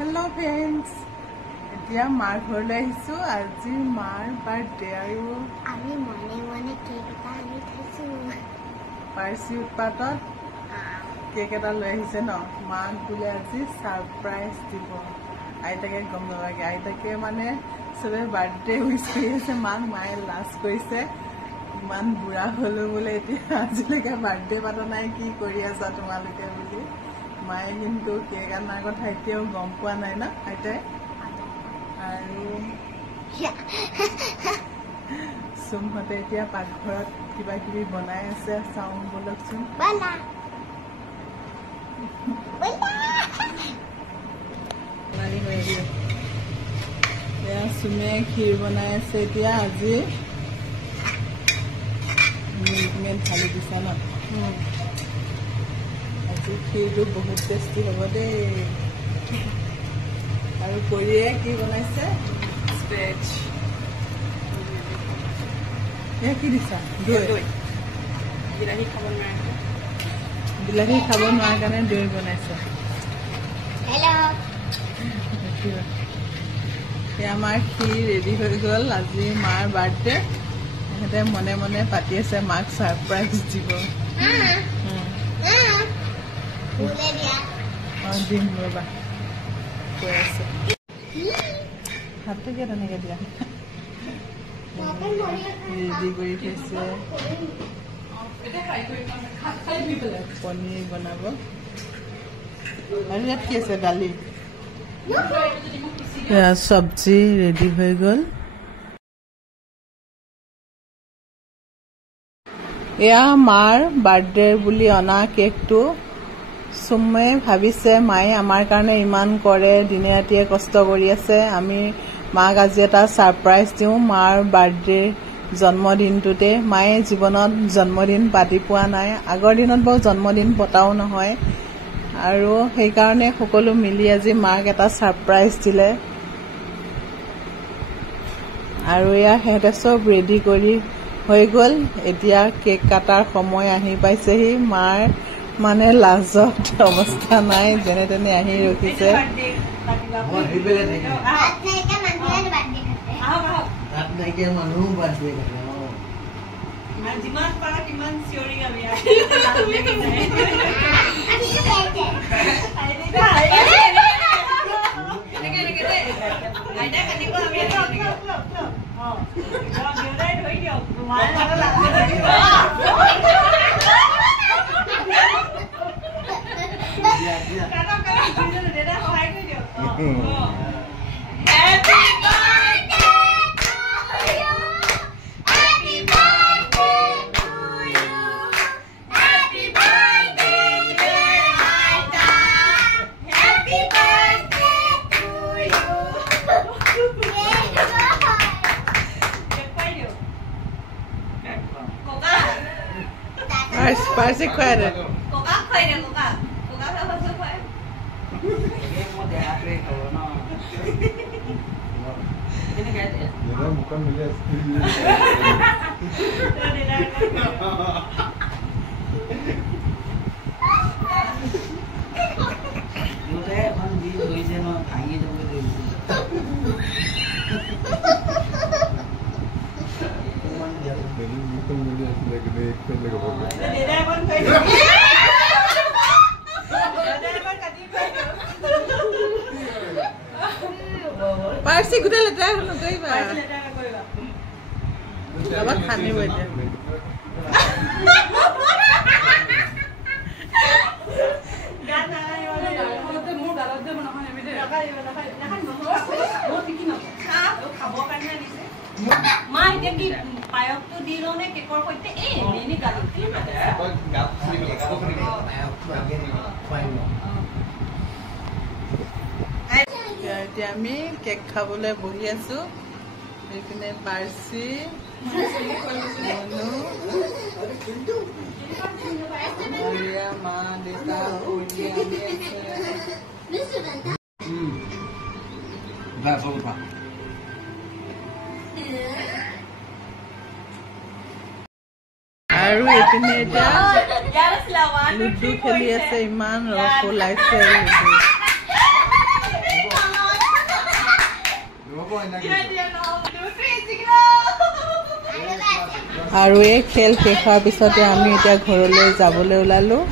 Hello friends, এতিয়া মাৰ ঘৰলৈ আহিছো আজি মাৰ বাৰ্থডে আৰু আমি মনে মনে কেক এটা আনি খাইছো পাৰ্চি উৎপাদত কেক এটা লৈ আহিছে ন মাক বোলে আজি সাৰপ্ৰাইজ দিব আইতাকে গম নালাগে আইতাকে মানে সবে বাৰ্থডে উইশ কৰি আছে মাক মায়ে লাজ কৰিছে ইমান বুঢ়া হলো বোলে এতিয়া আজিলৈকে বাৰ্থডে পাতা নাই কি কৰি আছা তোমালোকে বুলি মায়ে কিন্তু কেক আনাৰ কথা এতিয়াও গম পোৱা নাই না আইতাই আৰু সুমহতে এতিয়া পাকঘৰত কিবা কিবি বনাই আছে চাওঁ বলকচোন বলা এয়া সুমে ক্ষীৰ বনাই আছে এতিয়া আজি মিল্কমেড ঢালি দিছা ন আজি ক্ষীৰটো বহুত টেষ্টি হ'ব দেই আৰু কৰিয়ে কি বনাইছে স্পেচ এয়া কি দিছা দৈ বিলাহী খাব নোৱাৰাৰ কাৰণে দৈ বনাইছে আমাৰ ক্ষীৰ ৰেডি হৈ গ'ল আজি মাৰ বাৰ্থডে সিহঁতে মনে মনে পাতি আছে মাক সাৰপ্ৰাইজ দিব দিম ৰবা কৈ আছে হাতটো তেনেকে দিয়া ৰেডি কৰি থৈছে পনীৰ বনাব আৰু ইয়াত কি আছে দালি চব্জি ৰেডি হৈ গ'ল এয়া মাৰ বাৰ্থডে বুলি অনা কেকটো সুমে ভাবিছে মায়ে আমাৰ কাৰণে ইমান কৰে দিনে ৰাতিয়ে কষ্ট কৰি আছে আমি মাক আজি এটা সাৰপ্ৰাইজ দিওঁ মাৰ বাৰ্থডে জন্মদিনটোতে মায়ে জীৱনত জন্মদিন পাতি পোৱা নাই আগৰ দিনত বাৰু জন্মদিন পতাও নহয় আৰু সেইকাৰণে সকলো মিলি আজি মাক এটা সাৰপ্ৰাইজ দিলে আৰু এয়া সিহঁতে চব ৰেডি কৰি হৈ গ'ল এতিয়া কেক কাটাৰ সময় আহি পাইছেহি মাৰ মানে লাজত অৱস্থা নাই যেনে তেনে আহি ৰখিছে Parsi খুৱাই দে কোকা খুৱাই দে কোকা কোকা ভালছে খুৱাই এই মই দেহাতে খাব ন এনে গায় দে না মুখ মিলে মোতে এখন দি হইছে ন ভাঙি যাব দিছে পাৰ্চি গুটা লেটা নকৰিবা আবাৰ খানি বইতে মা এতিয়া কি পায়কটো দি লও নে কেকৰ সৈতে এই মেনি গালি এতিয়া আমি কেক খাবলৈ বহি আছো এইপিনে পাৰ্চি মা দেউতা আৰু এইপিনে এতিয়া লুডু খেলি আছে ইমান ৰস ওলাইছে লুডু আৰু এই খেল শেষ হোৱাৰ পিছতে আমি এতিয়া ঘৰলৈ যাবলৈ ওলালোঁ।